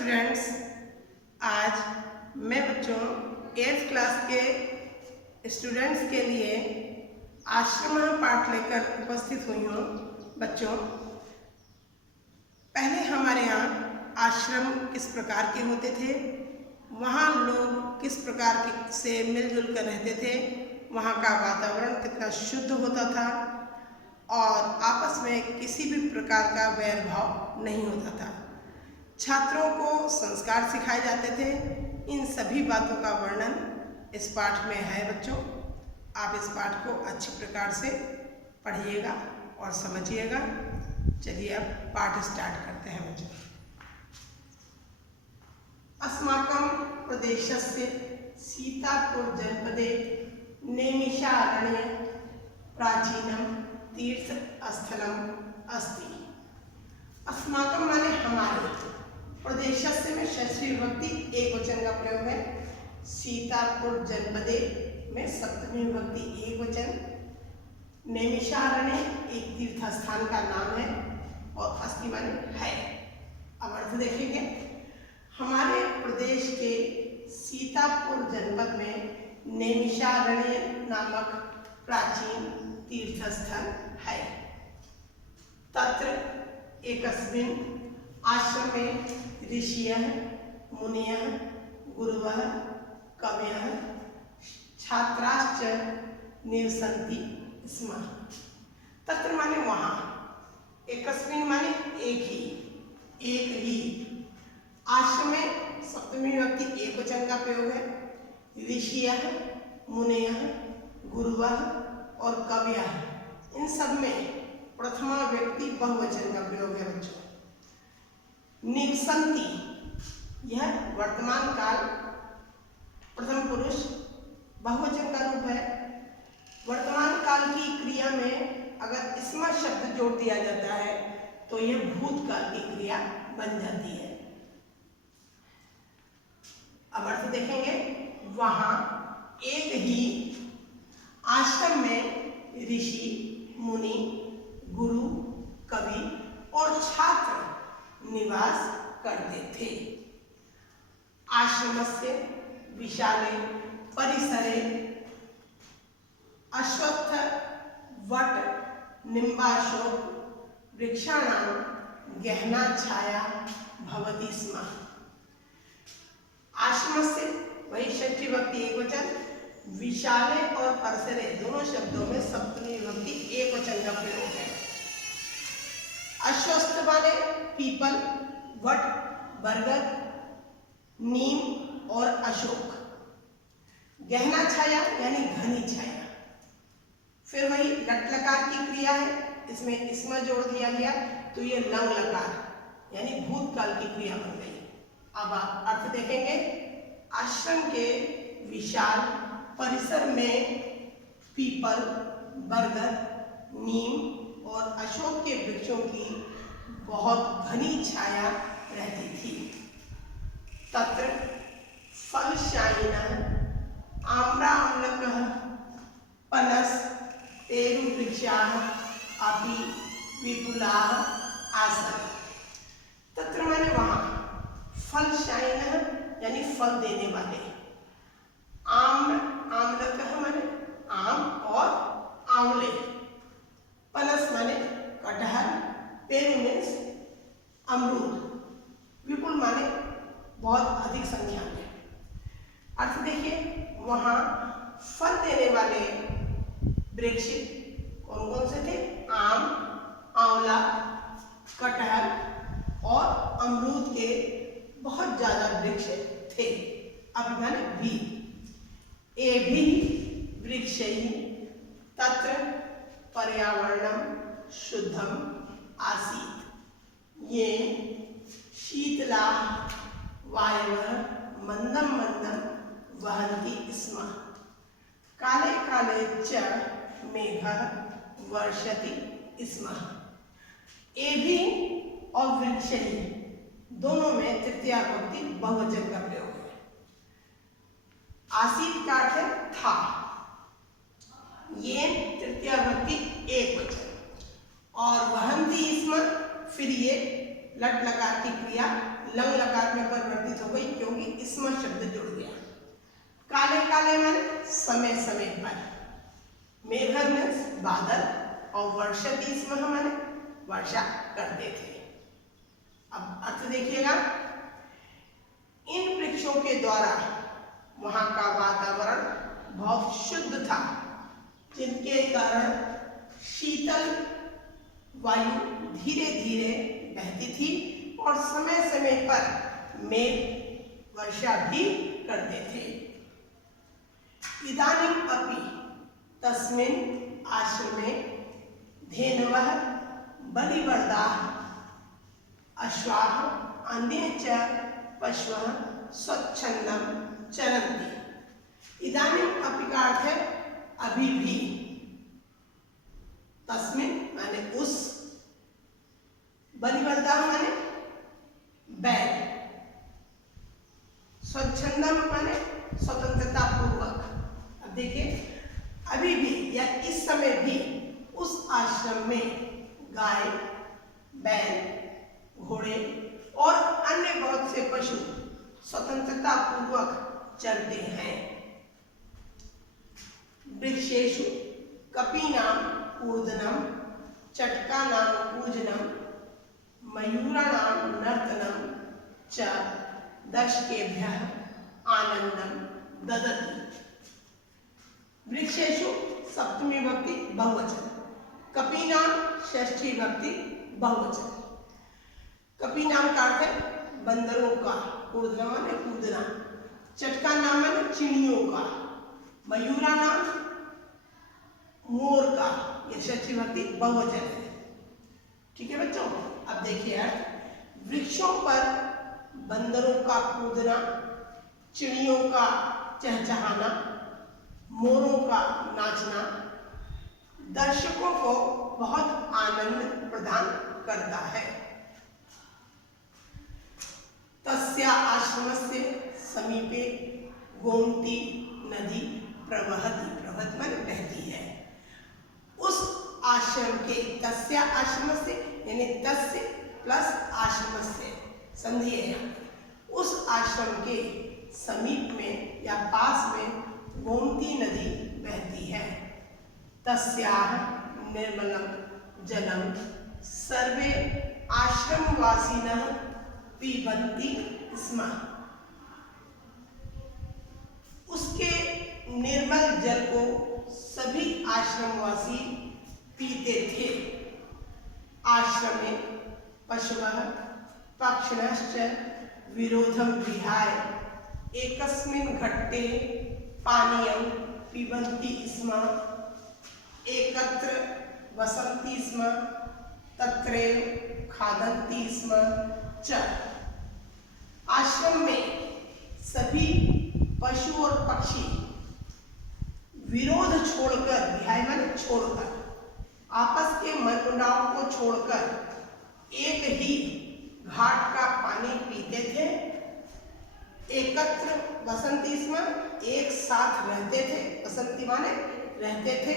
Students, आज मैं बच्चों 8th क्लास के स्टूडेंट्स के लिए आश्रम पाठ लेकर उपस्थित हुई हूँ। बच्चों, पहले हमारे यहाँ आश्रम किस प्रकार के होते थे, वहाँ लोग किस प्रकार से मिलजुल कर रहते थे, वहाँ का वातावरण कितना शुद्ध होता था और आपस में किसी भी प्रकार का वैर भाव नहीं होता था। छात्रों को संस्कार सिखाए जाते थे। इन सभी बातों का वर्णन इस पाठ में है। बच्चों, आप इस पाठ को अच्छी प्रकार से पढ़िएगा और समझिएगा। चलिए अब पाठ स्टार्ट करते हैं। बच्चों, अस्माकं प्रदेशस्य सीतापुर जनपदे नैमिषारण्ये प्राचीनं तीर्थस्थलम् अस्ति। अस्माकं माने हमारे, प्रदेशस्य में षष्ठी विभक्ति एक वचन का प्रयोग है। सीतापुर जनपदे में सप्तमी विभक्ति एक वचन। नैमिषारण्य एक तीर्थ स्थान का नाम है और अस्ति माने है। अब अर्थ देखेंगे। हमारे प्रदेश के सीतापुर जनपद में नैमिषारण्य नामक प्राचीन तीर्थ स्थल है। तत्र एकस्मिन् आश्रमे ऋषयः मुनयः गुरवः कवयः छात्राश्च निवसन्ति स्म। तत्र माने वहाँ, एकस्मिन् माने एक ही। आश्रम में सप्तमी विभक्ति एक वचन का प्रयोग है। ऋषयः मुनयः गुरवः और कवयः, इन सब में प्रथमा व्यक्ति बहुवचन का प्रयोग है। बच्चों, निवसन्ति यह वर्तमान काल प्रथम पुरुष बहुवचन का रूप है। वर्तमान काल की क्रिया में अगर स्म शब्द जोड़ दिया जाता है तो यह भूतकाल की क्रिया बन जाती है। अब अर्थ देखेंगे। वहां एक ही आश्रम में ऋषि मुनि गुरु कवि और छात्र निवास करते थे। आश्रमस्य विशाले परिसरे अश्वत्थ वट निम्बाशोक वृक्षाणां गहना छाया भवति स्म। आश्रमस्य वही षष्ठी विभक्ति एक वचन। विशाले और परिसरे दोनों शब्दों में सप्तमी विभक्ति एक वचन का प्रयोग है। अश्वत्थ माने पीपल, वट बरगद, नीम और अशोक। गहना छाया यानी घनी छाया। फिर वही लट लकार की क्रिया है, इसमें स्म जोड़ दिया गया तो ये लंग लकार यानी भूतकाल की क्रिया बन गई। अब आप अर्थ देखेंगे। आश्रम के विशाल परिसर में पीपल, बरगद, नीम और अशोक के वृक्षों की बहुत घनी छाया रहती थी। तत्र फलशायिनः आम्राम्लकः पनस पेरुवृक्षाः अपि विपुलाः आसन्। तत्र माने वहाँ, फलशायिनः यानी फल देने वाले। आम्रकः माने आम और आंवले। पनस माने कटहल। पेरू मीन्स अमरूद। विपुल माने बहुत अधिक संख्या में। अर्थ देखिए, वहाँ फल देने वाले वृक्ष कौन कौन से थे? आम, आंवला, कटहल और अमरूद के बहुत ज्यादा वृक्ष थे। अब माने भी एभि वृक्षैः तत्र पर्यावरणं शुद्धम आसीत्। ये शीतलाः वायवः मंदं मंदं वहन्ति स्म। काले काले च मेघः वर्षति स्म। एभि और वृक्षैः दोनों में तृतीया विभक्ति बहुवचन का प्रयोग है। आसीत का अर्थ है था। ये तृतीया विभक्ति एक वचन और वहन्ति स्म, फिर ये लट लकार की क्रिया लंग लकार में परिवर्तित हो गई क्योंकि इसमें शब्द जुड़ गया। काले काले माने समय समय पर, मेघर मीन्स बादल, और वर्षति इसमें माने वर्षा करते थे। अब अर्थ देखिएगा, इन वृक्षों के द्वारा वहां का वातावरण बहुत शुद्ध था, जिनके कारण शीतल वायु धीरे धीरे बहती थी और समय समय पर मेघ वर्षा भी करते थे। इदानीम अपि तस्मिन् आश्रमे धेनवः बलिवर्दाः अश्वाः अन्ये च पशवः स्वच्छन्दं चरन्ति। इदानीम अपि का अर्थ है अभी भी, तस्मिन् माने उस, बलिवर्दाः माने बैल, स्वच्छंदम माने स्वतंत्रता पूर्वक। अब देखिए, अभी भी या इस समय भी उस आश्रम में गाय, बैल, घोड़े और अन्य बहुत से पशु स्वतंत्रता पूर्वक चलते हैं। वृक्षेषु कपीनां कूर्दनम, चटकानां कूजनम, मयूराणां नर्तनं च दर्शकेभ्यः आनंदं ददति। वृक्षेषु सप्तमी विभक्ति बहुवचन, कपीनां षष्ठी विभक्ति बहुवचन। कपीनां का अर्थ है बंदरों का, कूर्दना माने कूदना, चटका नाम माने चिड़ियों का, मयूरा नाम मोर का, यह षष्ठी विभक्ति बहुवचन है। ठीक है बच्चों, अब देखिए, वृक्षों पर बंदरों का कूदना, चिड़ियों का चहचहाना, मोरों का नाचना दर्शकों को बहुत आनंद प्रदान करता है। तस्या आश्रमस्य समीपे गोमती नदी प्रवहति, प्रवहति माने बहती है। उस आश्रम के, तस्या आश्रम से यानी तस्य प्लस आश्रम से संधि है, उस आश्रम के समीप में या पास में गोमती नदी बहती है। तस्याः निर्मलं जलं सर्वे आश्रमवासिनः पीबन्ति स्म। उसके निर्मल जल को सभी आश्रमवासी पीते थे। आश्रमे पशवः पक्षिणश्च विरोधं विहाय एकस्मिन् घट्टे पानीयं पिबन्ति स्म, एकत्र वसन्ति स्म, तत्रैव खादन्ति स्म च। आश्रम में सभी पशु और पक्षी विरोध छोड़कर, विहाय माने छोड़कर, आपस के मनमुटाव को छोड़कर एक ही घाट का पानी पीते थे। एकत्र बसंती स्म, एक साथ रहते थे, बसंती माने रहते थे,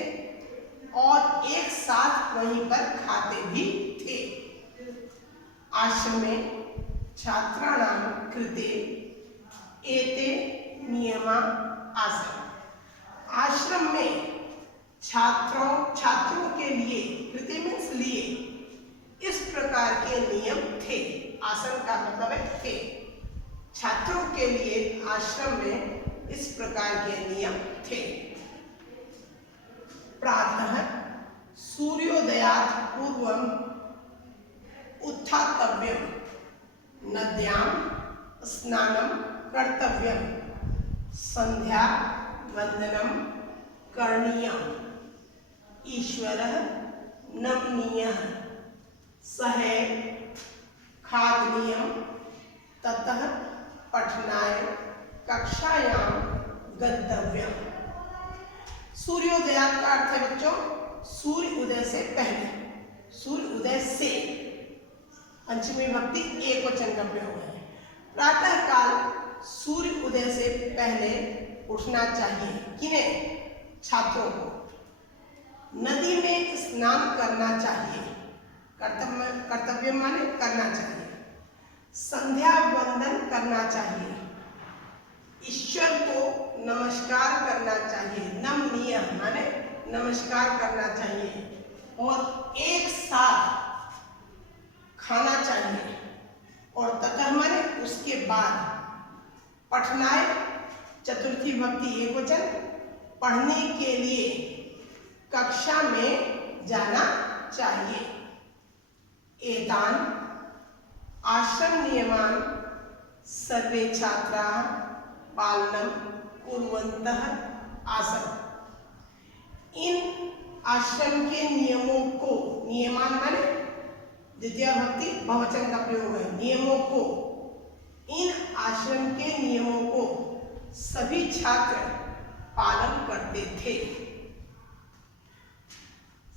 और एक साथ वहीं पर खाते भी थे। आश्रम में छात्राणां कृते एते नियमा आसन्। आश्रम में छात्रों के लिए, कृते मीन्स लिए, इस प्रकार के नियम थे। आसन का मतलब है थे। छात्रों के लिए आश्रम में इस प्रकार के नियम थे। प्रातः सूर्योदयात् पूर्वम् उत्थातव्यम्, नद्यां स्नानं कर्तव्यम्, संध्या वंदनं करणीयम्, ईश्वरः नमनीयः, सह खादनीयम्, ततः पठनाय कक्षायां गन्तव्यम्। सूर्योदय का अर्थ है बच्चों सूर्य उदय से पहले, सूर्य उदय से, पंचमी विभक्ति एक वचन का प्रयोग है। प्रातः काल सूर्य उदय से पहले उठना चाहिए। किन्हें? छात्रों को। नदी में स्नान करना चाहिए। कर्तव्य माने करना चाहिए। करना चाहिए, ईश्वर को नमस्कार करना चाहिए, नमनीय माने नमस्कार करना चाहिए, और एक साथ खाना चाहिए, और ततः माने उसके बाद पठनाय चतुर्थी विभक्ति एकवचन, पढ़ने के लिए कक्षा में जाना चाहिए। एतान आश्रम नियमान सर्वे छात्राः पालनं कुर्वन्तः आसन्। इन आश्रम के नियमों को, नियमान माने द्वितीय विभक्ति बहुवचन का प्रयोग है, नियमों को, इन आश्रम के नियमों को सभी छात्र पालन करते थे।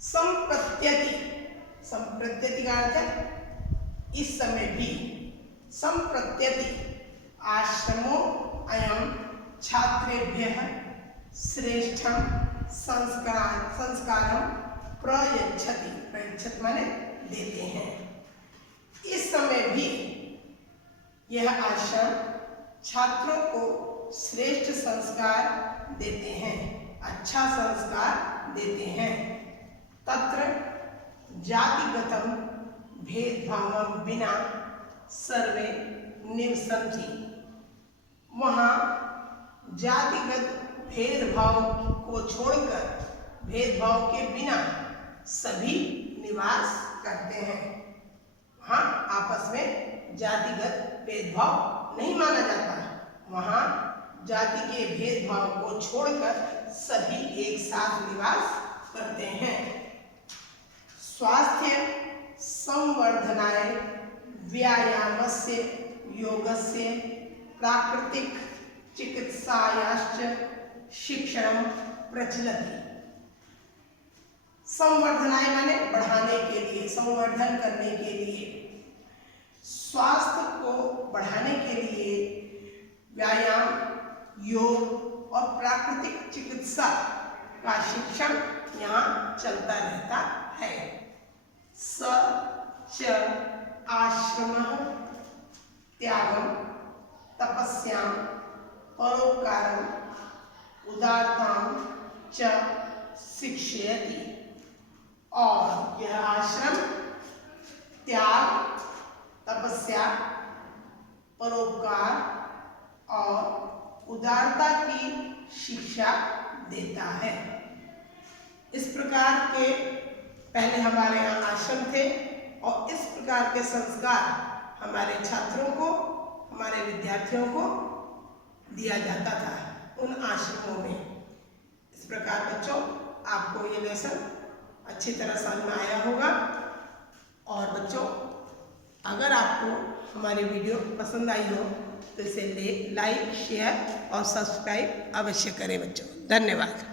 संप्रत्यति, संप्रत्यति का अर्थ है इस समय भी, संप्रत्यति आश्रमो अयं छात्रेभ्यः श्रेष्ठं संस्कारं प्रयच्छति, प्रयच्छति माने देते हैं। इस समय भी यह आश्रम छात्रों को श्रेष्ठ संस्कार देते हैं, अच्छा संस्कार देते हैं। तत्र जातिगतं भेदभावं विना सर्वे निवसन्ति, वहाँ जातिगत भेदभाव को छोड़कर, भेदभाव के बिना सभी निवास करते हैं। वहाँ आपस में जातिगत भेदभाव नहीं माना जाता, वहाँ जाति के भेदभाव को छोड़कर सभी एक साथ निवास करते हैं। स्वास्थ्य संवर्धनाय व्यायामस्य योगस्य प्राकृतिक चिकित्सायाश्च शिक्षणं प्रचलति। संवर्धनाय माने बढ़ाने के लिए, संवर्धन करने के लिए, स्वास्थ्य को बढ़ाने के लिए व्यायाम, योग और प्राकृतिक चिकित्सा का शिक्षण यहाँ चलता रहता है। स च आश्रमः त्यागं तपस्यां परोपकारं उदारतां च शिक्षयति, और यह आश्रम त्याग, तपस्या, परोपकार और उदारता की शिक्षा देता है। इस प्रकार के पहले हमारे यहाँ आश्रम थे, और इस प्रकार के संस्कार हमारे छात्रों को, हमारे विद्यार्थियों को दिया जाता था उन आश्रमों में। इस प्रकार बच्चों, आपको ये लेसन अच्छी तरह समझ में आया होगा। और बच्चों, अगर आपको हमारी वीडियो पसंद आई हो तो इसे लाइक, शेयर और सब्सक्राइब अवश्य करें बच्चों। धन्यवाद।